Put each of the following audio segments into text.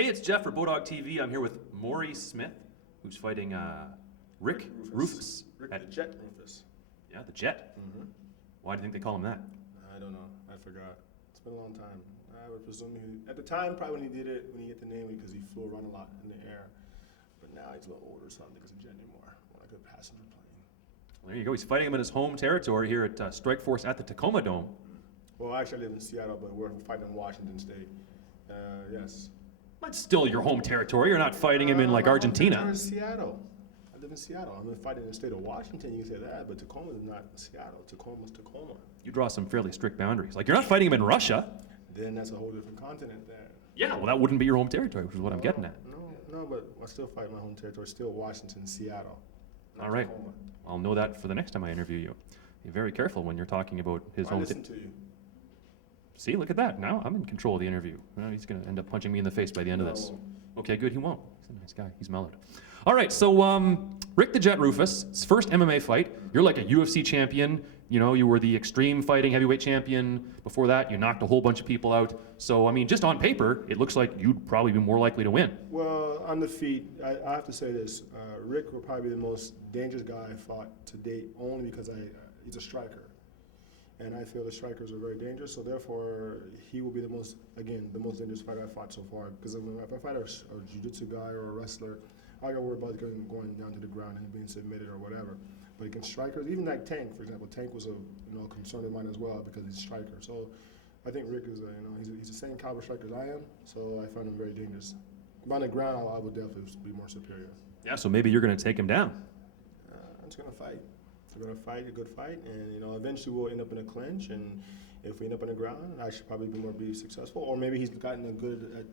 Hey, it's Jeff for Bodog TV. I'm here with Maurice Smith, who's fighting Rick Roufus. Rick the Jet Roufus. Yeah, the Jet. Mm-hmm. Why do you think they call him that? I don't know. I forgot. It's been a long time. I would presume at the time, probably when he did it, when he hit the name, because he flew around a lot in the air. But now he's a little older, so I don't think it's a jet anymore. More like a passenger plane. Well, there you go. He's fighting him in his home territory here at Strikeforce at the Tacoma Dome. Well, actually, I live in Seattle, but we're fighting in Washington State. Yes. That's still your home territory. You're not fighting him in like Argentina. I live in Seattle. I live in Seattle. I'm fighting in the state of Washington. You can say that, but Tacoma is not Seattle. Tacoma's Tacoma. You draw some fairly strict boundaries. Like you're not fighting him in Russia. Then that's a whole different continent there. Yeah, well, that wouldn't be your home territory, which is what I'm getting at. No, but I still fight my home territory. Still Washington, Seattle. All right. Tacoma. I'll know that for the next time I interview you. Be very careful when you're talking about his I home. listen to you. See, look at that. Now I'm in control of the interview. Well, he's going to end up punching me in the face by the end of this. Okay, good. He won't. He's a nice guy. He's mellowed. All right, so Rick the Jet Roufus, his first MMA fight. You're like a UFC champion. You know, you were the extreme fighting heavyweight champion. Before that, you knocked a whole bunch of people out. So, I mean, just on paper, it looks like you'd probably be more likely to win. Well, on the feet, I have to say this. Rick will probably be the most dangerous guy I fought to date, only because he's a striker. And I feel the strikers are very dangerous, so therefore he will be the most dangerous fighter I've fought so far. Because if I fight a jiu-jitsu guy or a wrestler, I got to worry about going down to the ground and being submitted or whatever. But against strikers, even like Tank, for example, Tank was a concern of mine as well because he's a striker. So I think Rick is he's the same caliber striker as I am, so I find him very dangerous. But on the ground, I would definitely be more superior. Yeah, so maybe you're going to take him down. I'm just going to fight. We're going to fight a good fight, and eventually we'll end up in a clinch. And if we end up on the ground, I should probably be successful. Or maybe he's gotten a good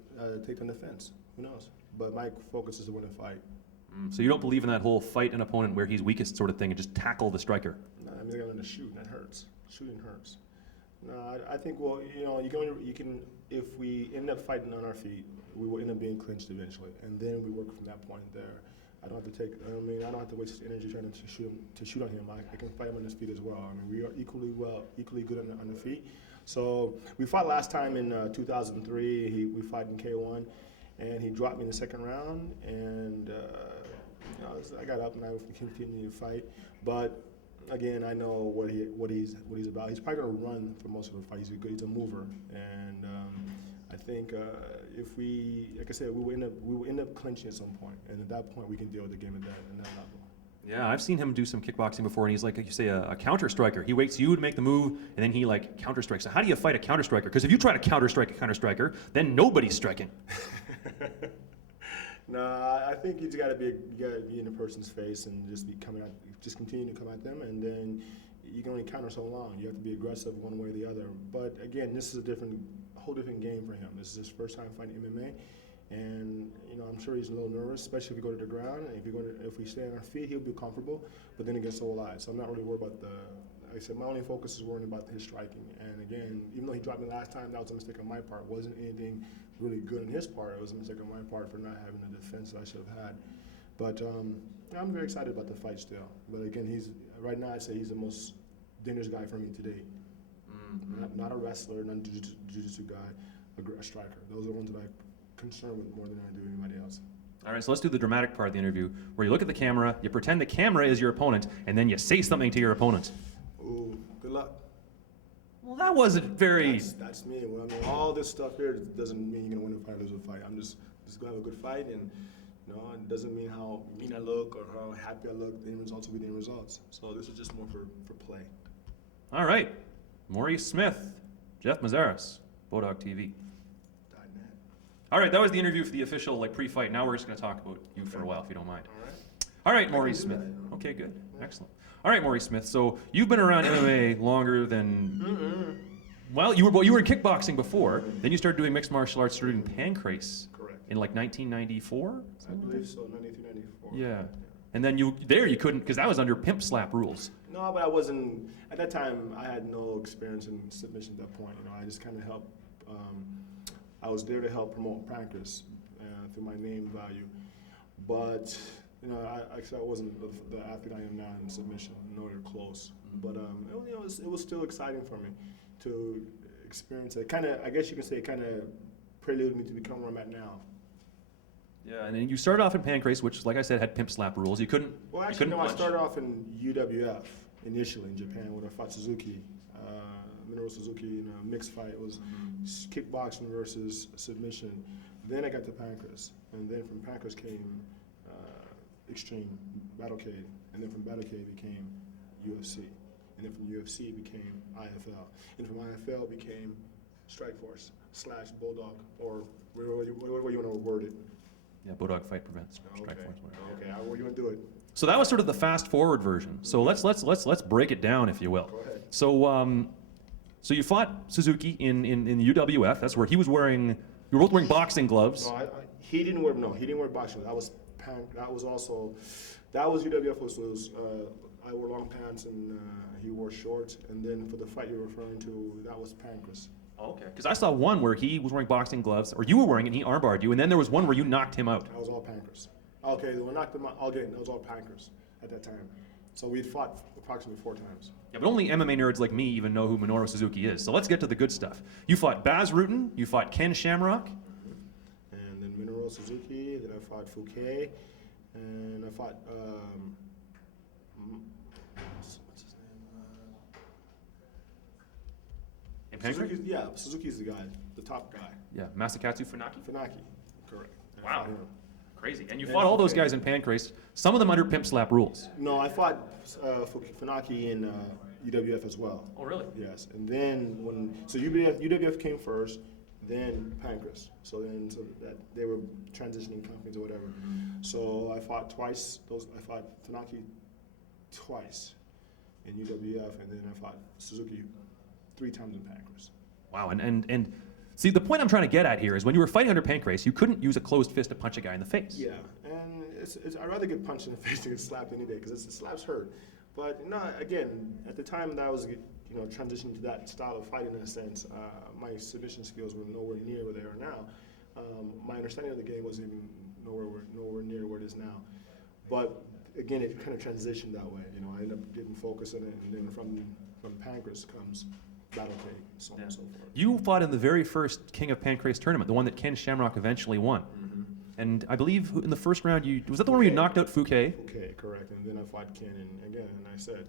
takedown defense. Who knows? But my focus is to win a fight. So you don't believe in that whole fight an opponent where he's weakest sort of thing and just tackle the striker? No, I mean they got to learn to shoot, and that hurts. Shooting hurts. No, I think you can if we end up fighting on our feet, we will end up being clinched eventually, and then we work from that point there. I don't have to waste energy trying to shoot on him. I can fight him on his feet as well. I mean, we are equally good on the feet. So we fought last time in 2003. We fought in K1, and he dropped me in the second round. And I got up and I continued to fight. But again, I know what he's about. He's probably going to run for most of the fight. He's a mover, and I think if like I said, we will end up clinching at some point, and at that point we can deal with the game at that level. Yeah, I've seen him do some kickboxing before, and he's like you say, a counter striker. He waits you to make the move, and then he like counter strikes. So how do you fight a counter striker? Because if you try to counter strike a counter striker, then nobody's striking. No, I think you got to be in the person's face and just continue to come at them, and then you can only counter so long. You have to be aggressive one way or the other. But again, this is a whole different game for him. This is his first time fighting MMA, and I'm sure he's a little nervous, especially if we go to the ground. If we stay on our feet, he'll be comfortable. But then again, so will I. So I'm not really worried about like I said, my only focus is worrying about his striking. And again, even though he dropped me last time, that was a mistake on my part. It wasn't anything really good on his part. It was a mistake on my part for not having the defense that I should have had. But I'm very excited about the fight still. But again, right now I'd say he's the most dangerous guy for me today. Mm-hmm. Not a wrestler, not a jiu-jitsu guy, a striker. Those are the ones that I'm concerned with more than I do anybody else. All right, so let's do the dramatic part of the interview, where you look at the camera, you pretend the camera is your opponent, and then you say something to your opponent. Ooh, good luck. Well, that wasn't very... That's me. Well, I mean, all this stuff here doesn't mean you're going to win a fight or lose a fight. I'm just going to have a good fight, and it doesn't mean how mean I look or how happy I look. The end results will be the end results. So this is just more for play. All right. Maurice Smith, Jeff Mazzares, Bodog TV. All right, that was the interview for the official pre-fight. Now we're just going to talk about you for a while, if you don't mind. All right, Maurice Smith. Okay, good. Yeah. Excellent. All right, Maurice Smith. So you've been around MMA longer than... Well, you were in kickboxing before. Then you started doing mixed martial arts, started in pancrase. Correct. In 1994? I believe so, 93, 94. Yeah. And then you couldn't, because that was under pimp slap rules. No, but I wasn't... At that time, I had no experience in submission at that point. I just kind of helped... I was there to help promote pancrase through my name value. But, I wasn't the athlete I am now in submission, nowhere close. But, it was still exciting for me to experience it. I guess you can say it kind of preluded me to become where I'm at now. Yeah, and then you started off in Pancrase, which, like I said, had pimp slap rules. You couldn't. Well, you actually, couldn't no. I punch. started off in UWF initially in Japan when I fought Suzuki, Minoru Suzuki in a mixed fight. It was kickboxing versus submission. Then I got to Pancrase, and then from Pancrase came Extreme Battlecade, and then from Battlecade became UFC, and then from UFC it became IFL, and from IFL it became Strikeforce / Bulldog, or whatever you want to word it. Yeah, Bodog Fight Prevents. Okay. Strikeforce, whatever. Okay, how are you going to do it? So that was sort of the fast forward version. So let's break it down, if you will. Go ahead. So you fought Suzuki in the UWF. That's where he was wearing. You were both wearing boxing gloves. No, he didn't wear boxing. That was UWF was I wore long pants and he wore shorts. And then for the fight you're referring to, that was Pancrase. Oh, okay. Because I saw one where he was wearing boxing gloves, or you were wearing it, and he armbarred you, and then there was one where you knocked him out. That was all Pancrase. Okay, we knocked him out. Okay, that was all Pancrase at that time. So we'd fought approximately 4 times. Yeah, but only MMA nerds like me even know who Minoru Suzuki is. So let's get to the good stuff. You fought Baz Rutten, you fought Ken Shamrock. And then Minoru Suzuki, then I fought Fouquet, and I fought, what's his name? Suzuki's the guy, the top guy. Yeah, Masakatsu Funaki. Funaki, correct. And I Wow. fought him. Crazy. And you Yeah, fought all those okay. guys in Pancrase, some of them under pimp slap rules. No, I fought Funaki in UWF as well. Oh, really? Yes, and then UWF came first, then Pancrase. So that they were transitioning companies or whatever. So I fought twice. I fought Funaki twice in UWF, and then I fought Suzuki 3 times in Pancrase. Wow, and see, the point I'm trying to get at here is when you were fighting under Pancrase, you couldn't use a closed fist to punch a guy in the face. Yeah, and I'd rather get punched in the face than get slapped any day because slaps hurt. But no, again, at the time that I was transitioning to that style of fighting in a sense, my submission skills were nowhere near where they are now. My understanding of the game was even nowhere near where it is now. But again, it kind of transitioned that way. I ended up getting focused on it, and then from Pancrase comes Battlecade, so on and so forth. You fought in the very first King of Pancrase tournament, the one that Ken Shamrock eventually won. And I believe in the first round, was that the one where you knocked out Fouquet? Fouquet, correct. And then I fought Ken, and I said,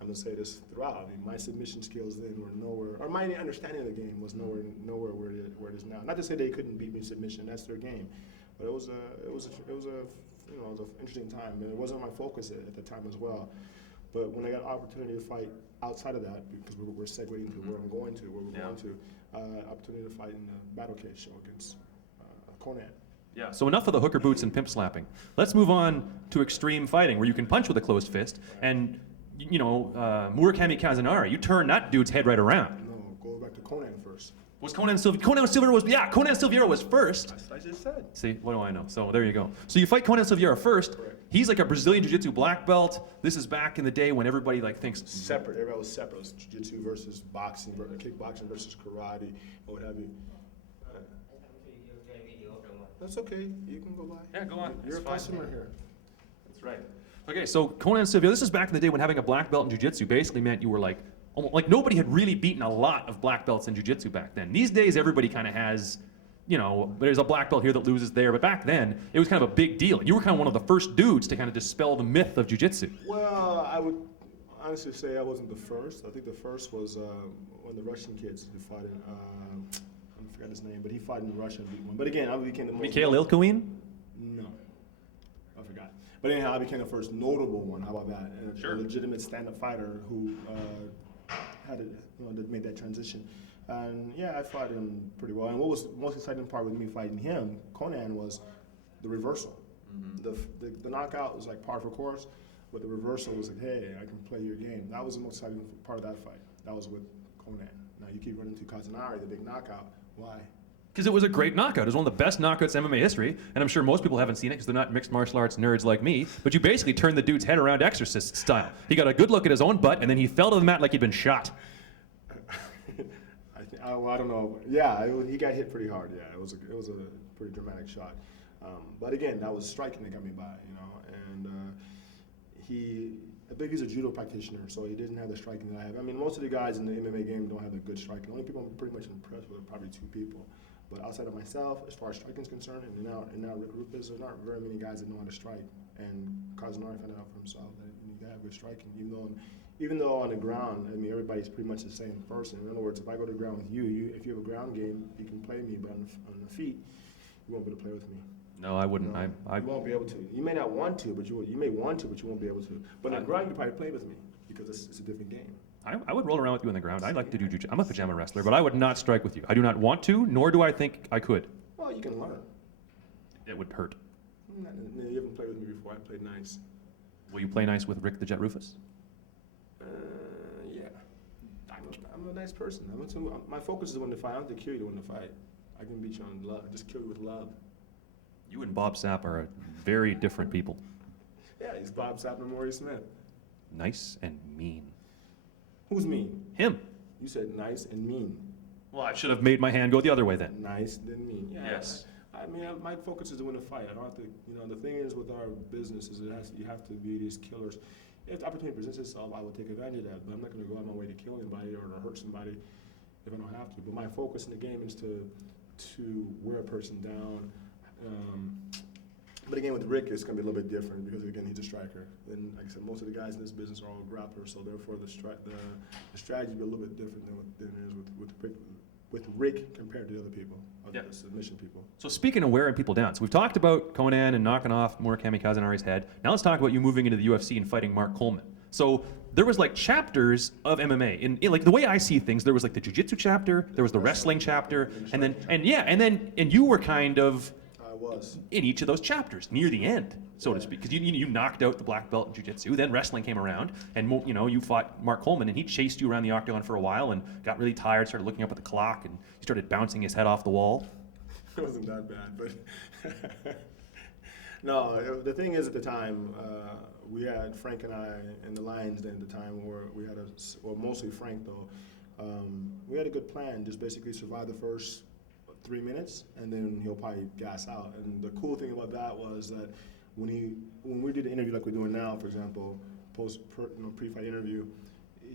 I'm going to say this throughout. I mean, my submission skills then were nowhere, or my understanding of the game was nowhere where it is now. Not to say they couldn't beat me in submission, that's their game. But it was an interesting time, and it wasn't my focus at the time as well. But when I got an opportunity to fight outside of that, because we're segueing to where we're going to, opportunity to fight in the Battlecade show against Conan. Yeah. So enough of the hooker boots and pimp slapping. Let's move on to extreme fighting, where you can punch with a closed fist. And Murakami Kazunari, you turn that dude's head right around. No, go back to Conan first. Was Conan Silveira Conan Silveira was first. That's what I just said. See, what do I know? So there you go. So you fight Conan Silveira first. Correct. He's like a Brazilian Jiu-Jitsu black belt. This is back in the day when everybody thinks Separate. Everybody was separate. It was jiu-jitsu versus boxing, kickboxing versus karate, or what have you. That's okay. You can go by. Yeah, go on. You're It's a fine. customer here. That's right. Okay, so Conan Silveira, this is back in the day when having a black belt in Jiu-Jitsu basically meant you were like nobody had really beaten a lot of black belts in Jiu-Jitsu back then. These days, everybody kind of has, there's a black belt here that loses there, but back then, it was kind of a big deal. You were kind of one of the first dudes to kind of dispel the myth of Jiu-Jitsu. Well, I would honestly say I wasn't the first. I think the first was one of the Russian kids who fought in, I forgot his name, but he fought in Russia and beat one. But again, I became the most... Mikhail Ilkowin? No. I forgot. But anyhow, I became the first notable one. How about that? And Sure. A legitimate stand-up fighter who that made that transition. And yeah, I fought him pretty well. And what was the most exciting part with me fighting him, Conan, was the reversal. The knockout was like par for course, but the reversal was like, hey, I can play your game. That was the most exciting part of that fight. That was with Conan. Now you keep running to Kazunari, the big knockout. Why? Because it was a great knockout. It was one of the best knockouts in MMA history, and I'm sure most people haven't seen it because they're not mixed martial arts nerds like me, but you basically turned the dude's head around Exorcist style. He got a good look at his own butt, and then he fell to the mat like he'd been shot. I don't know. Yeah, he got hit pretty hard. Yeah, it was a pretty dramatic shot. But again, that was striking that got me by, and I think he's a judo practitioner, so he didn't have the striking that I have. I mean, most of the guys in the MMA game don't have the good striking. The only people I'm pretty much impressed with are probably 2 people. But outside of myself, as far as striking is concerned, and now Rick Roufus, there's not very many guys that know how to strike. And Casanari found out for himself that you gotta have good striking. Even though on the ground, I mean, everybody's pretty much the same person. In other words, if I go to the ground with you, if you have a ground game, you can play me, but on the feet, you won't be able to play with me. No, I wouldn't. You won't be able to. You may not want to, but you may want to, but you won't be able to. But on the ground, you can probably play with me because it's a different game. I would roll around with you on the ground. I like to do jiu-jitsu. I'm a pajama wrestler, but I would not strike with you. I do not want to, nor do I think I could. Well, you can learn. It would hurt. You haven't played with me before. I played nice. Will you play nice with Rick the Jet Roufus? Yeah. I'm a nice person. My focus is to win the fight. I don't have to kill you to win the fight. I can beat you on love. Just kill you with love. You and Bob Sapp are very different people. Yeah, he's Bob Sapp and Maurice Smith. Nice and mean. Who's mean? Him. You said nice and mean. Well, I should have made my hand go the other way then. Nice, then mean. Yeah, Yes. I mean, my focus is to win a fight. I don't have to, the thing is with our business is you have to be these killers. If the opportunity presents itself, I will take advantage of that, but I'm not going to go out my way to kill anybody or to hurt somebody if I don't have to. But my focus in the game is to wear a person down. But again, with Rick, it's going to be a little bit different because, again, he's a striker. And like I said, most of the guys in this business are all grapplers, so therefore the strategy will be a little bit different than it is with Rick compared to the other people, the submission people. So speaking of wearing people down, so we've talked about going in and knocking off Murakami Kazanari's head. Now let's talk about you moving into the UFC and fighting Mark Coleman. So there was like chapters of MMA. In like the way I see things, there was like the jiu-jitsu chapter, there was the wrestling chapter, and you were kind of in each of those chapters near the end, so to speak, because you knocked out the black belt in jiu-jitsu. Then wrestling came around, and you fought Mark Coleman, and he chased you around the octagon for a while, and got really tired, started looking up at the clock, and he started bouncing his head off the wall. It wasn't that bad, but no. The thing is, at the time, we had Frank and I in the Lions Den at the time, where we had mostly Frank though. We had a good plan, just basically survive the first 3 minutes, and then he'll probably gas out. And the cool thing about that was that when we did an interview like we're doing now, for example, pre-fight interview,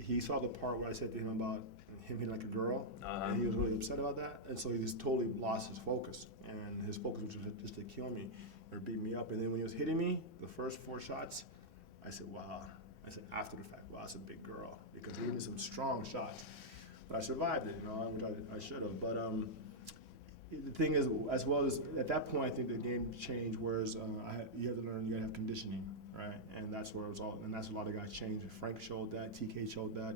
he saw the part where I said to him about him hitting like a girl, and he was really upset about that, and so he just totally lost his focus, and his focus was just to kill me or beat me up. And then when he was hitting me, the first 4 shots, I said, wow. I said after the fact, wow, that's a big girl, because he hit me some strong shots. But I survived it, which I should have. But the thing is, as well as at that point, I think the game changed. Whereas you have to learn, you got to have conditioning, right? And that's where it was all. And that's where a lot of guys changed. Frank showed that, TK showed that,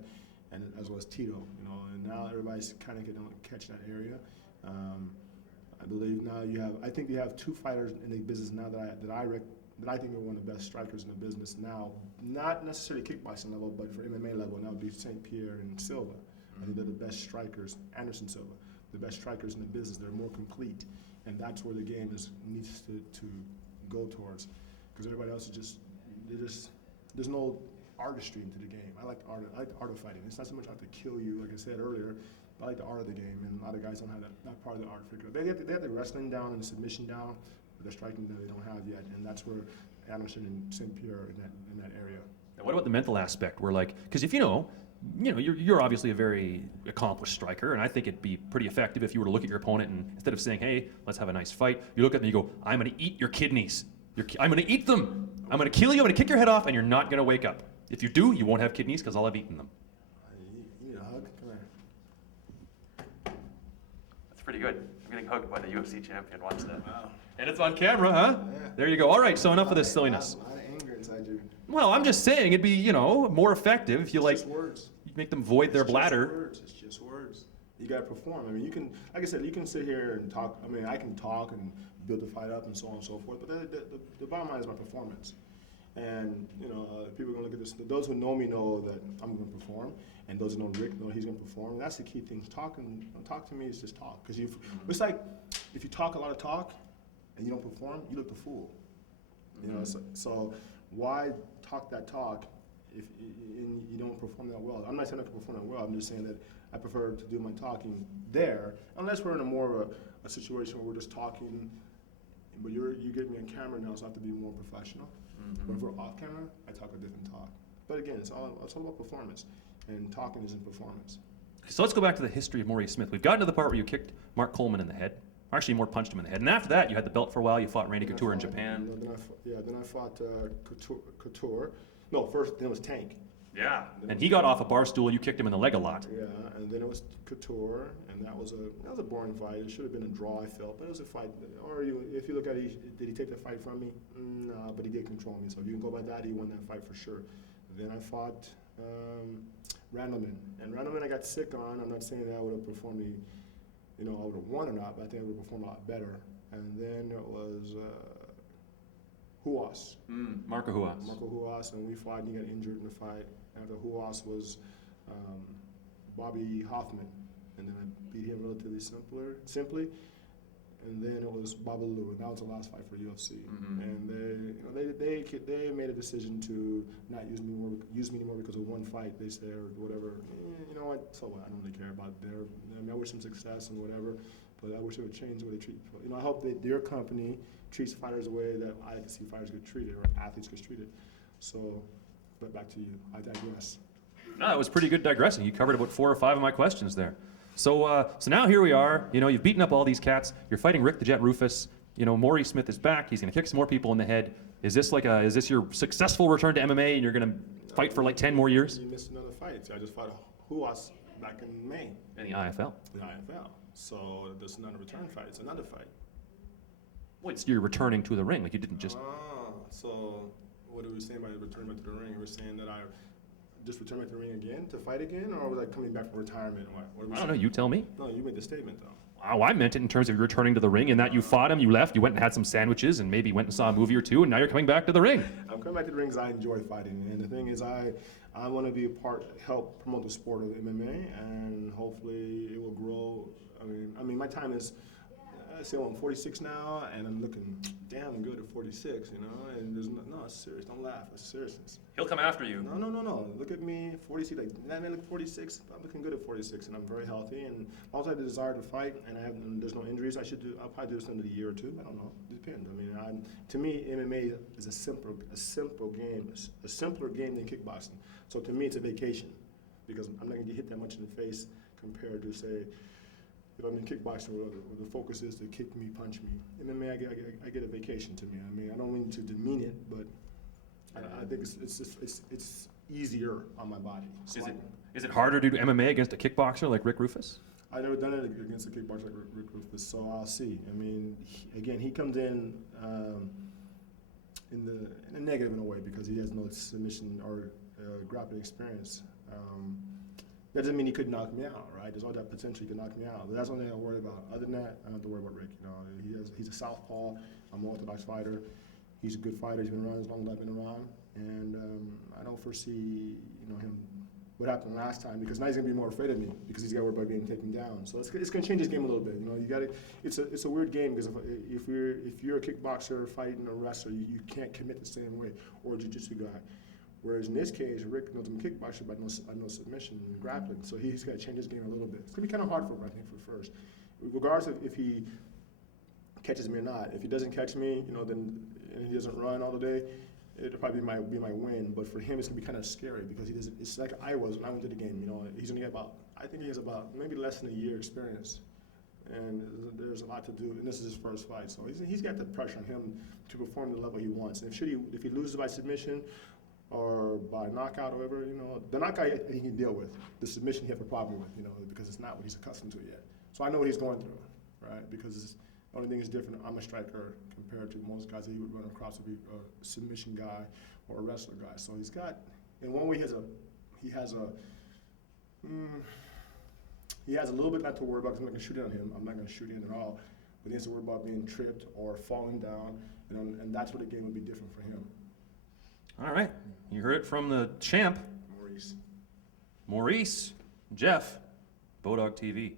and as well as Tito. And now everybody's kind of getting catch that area. I believe now I think you have 2 fighters in the business now that I think are one of the best strikers in the business now. Not necessarily kickboxing level, but for MMA level, and that would be St. Pierre and Silva. I think they're the best strikers. Anderson Silva, the best strikers in the business. They're more complete, and that's where the game needs to go towards. Because everybody else is there's no artistry into the game. I like the art of fighting. It's not so much I have to kill you, like I said earlier. But I like the art of the game, and a lot of guys don't have that part of the art figured out. They have the wrestling down and the submission down, but the striking that they don't have yet, and that's where Anderson and St. Pierre in that area. Now, what about the mental aspect? Where because if you're obviously a very accomplished striker, and I think it'd be pretty effective if you were to look at your opponent and instead of saying, "Hey, let's have a nice fight," you look at them and you go, "I'm going to eat your kidneys. I'm going to eat them. I'm going to kill you. I'm going to kick your head off, and you're not going to wake up. If you do, you won't have kidneys because I'll have eaten them." You need a hug? Come here. That's pretty good. I'm getting hugged by the UFC champion once then. Wow. And it's on camera, huh? Yeah. There you go. All right, so enough of this silliness. A lot of anger inside you. Well, I'm just saying it'd be, more effective if you It's just words. you make them void their bladder. It's just words. You gotta perform. I mean, you can, like I said, you can sit here and talk. I mean, I can talk and build the fight up and so on and so forth. But the bottom line is my performance. And people are gonna look at this. Those who know me know that I'm gonna perform, and those who know Rick know he's gonna perform. And that's the key thing. Talk to me is just talk. Because it's like if you talk a lot of talk and you don't perform, you look the fool. So why talk that talk if you don't perform that well? I'm not saying I can perform that well. I'm just saying that I prefer to do my talking there, unless we're in a more of a situation where we're just talking. But you get me on camera now, so I have to be more professional. But if we're off camera, I talk a different talk. But again, it's all about performance, and talking isn't performance. So let's go back to the history of Maurice Smith. We've gotten to the part where you kicked Mark Coleman in the head. Actually, more punched him in the head. And after that, you had the belt for a while. You fought Randy Couture in Japan. Then I fought Couture. No, first, then it was Tank. Yeah. And he got off a bar stool. You kicked him in the leg a lot. Yeah, and then it was Couture, and that was a boring fight. It should have been a draw, I felt, but it was a fight. Or if you look at it, did he take the fight from me? No, but he did control me. So if you can go by that, he won that fight for sure. Then I fought Randleman, and Randleman I got sick on. I'm not saying that I would have performed, I would have won or not, but I think I would have performed a lot better. And then it was Huas. Marco Huas. Marco Huas, and we fought, and he got injured in the fight. After Huas was Bobby Hoffman, and then I beat him relatively simply. And then it was Babalu, and that was the last fight for UFC. And they made a decision to not use me anymore because of one fight. They said or whatever. You know what? So what? I don't really care about I wish them success and whatever, but I wish they would change the way they treat people. I hope that their company treats fighters the way that I can see fighters get treated or athletes get treated. So, but back to you. I digress. No, that was pretty good digressing. You covered about 4 or 5 of my questions there. So now here we are. You've beaten up all these cats. You're fighting Rick the Jet Roufus. Maurice Smith is back. He's going to kick some more people in the head. Is this your successful return to MMA, and you're going to fight for like 10 more years? You missed another fight. I just fought Huas back in May. In the IFL. The IFL. So this is not a return fight. It's another fight. Well, you're returning to the ring. Like you didn't just. So what are we saying by returning back to the ring? We're saying that I just returned back to the ring again to fight again, or was I coming back from retirement? What I don't know. You tell me. No, you made the statement though. Oh, I meant it in terms of you returning to the ring, and that you fought him, you left, you went and had some sandwiches, and maybe went and saw a movie or two, and now you're coming back to the ring. I'm coming back to the ring because I enjoy fighting, and the thing is, I want to be a part, help promote the sport of MMA, and hopefully it will grow. I mean, my time is. I'm 46 now, and I'm looking damn good at 46, and there's no, it's serious. Don't laugh. It's seriousness. He'll come after you. No. Look at me, 46. Like, that man look 46. I'm looking good at 46, and I'm very healthy. And also, I have the desire to fight, and there's no injuries. I'll probably do this in a year or two. I don't know. It depends. To me, MMA is a simple game, a simpler game than kickboxing. So to me, it's a vacation because I'm not going to get hit that much in the face compared to say. If I'm in kickboxing, where the focus is to kick me, punch me. MMA, I get a vacation to me. I don't mean to demean it, but I think it's easier on my body. So is it harder to do MMA against a kickboxer like Rick Roufus? I've never done it against a kickboxer like Rick Roufus, so I'll see. He comes in the negative in a way because he has no submission or grappling experience. That doesn't mean he could knock me out, right? There's all that potential he could knock me out. But that's the only thing I worry about. Other than that, I don't have to worry about Rick. He's a southpaw. I'm an orthodox fighter. He's a good fighter. He's been around as long as I've been around, and I don't foresee him what happened last time because now he's gonna be more afraid of me because he's got to worry about being taken down. So it's gonna change his game a little bit. You got to. It's a weird game because if you're a kickboxer fighting a wrestler, you can't commit the same way, or a jiu-jitsu guy. Whereas in this case, Rick knows I'm a kickboxer, but no submission and grappling. So he's got to change his game a little bit. It's going to be kind of hard for him, I think, for first. Regardless of if he catches me or not. If he doesn't catch me, then and he doesn't run all the day, it'll probably be my win. But for him, it's going to be kind of scary because he doesn't. It's like I was when I went to the game. He's only I think he has about maybe less than a year experience. And there's a lot to do, and this is his first fight. So he's got the pressure on him to perform the level he wants. And if he loses by submission, or by knockout or whatever, the knockout he can deal with. The submission he has a problem with, because it's not what he's accustomed to yet. So I know what he's going through, right? Because the only thing is different, I'm a striker compared to most guys that he would run across would be a submission guy or a wrestler guy. So he's got, in one way he has a little bit not to worry about because I'm not going to shoot in on him. I'm not going to shoot in at all. But he has to worry about being tripped or falling down, and that's where the game would be different for him. All right. You heard it from the champ. Maurice. Jeff, Bodog TV.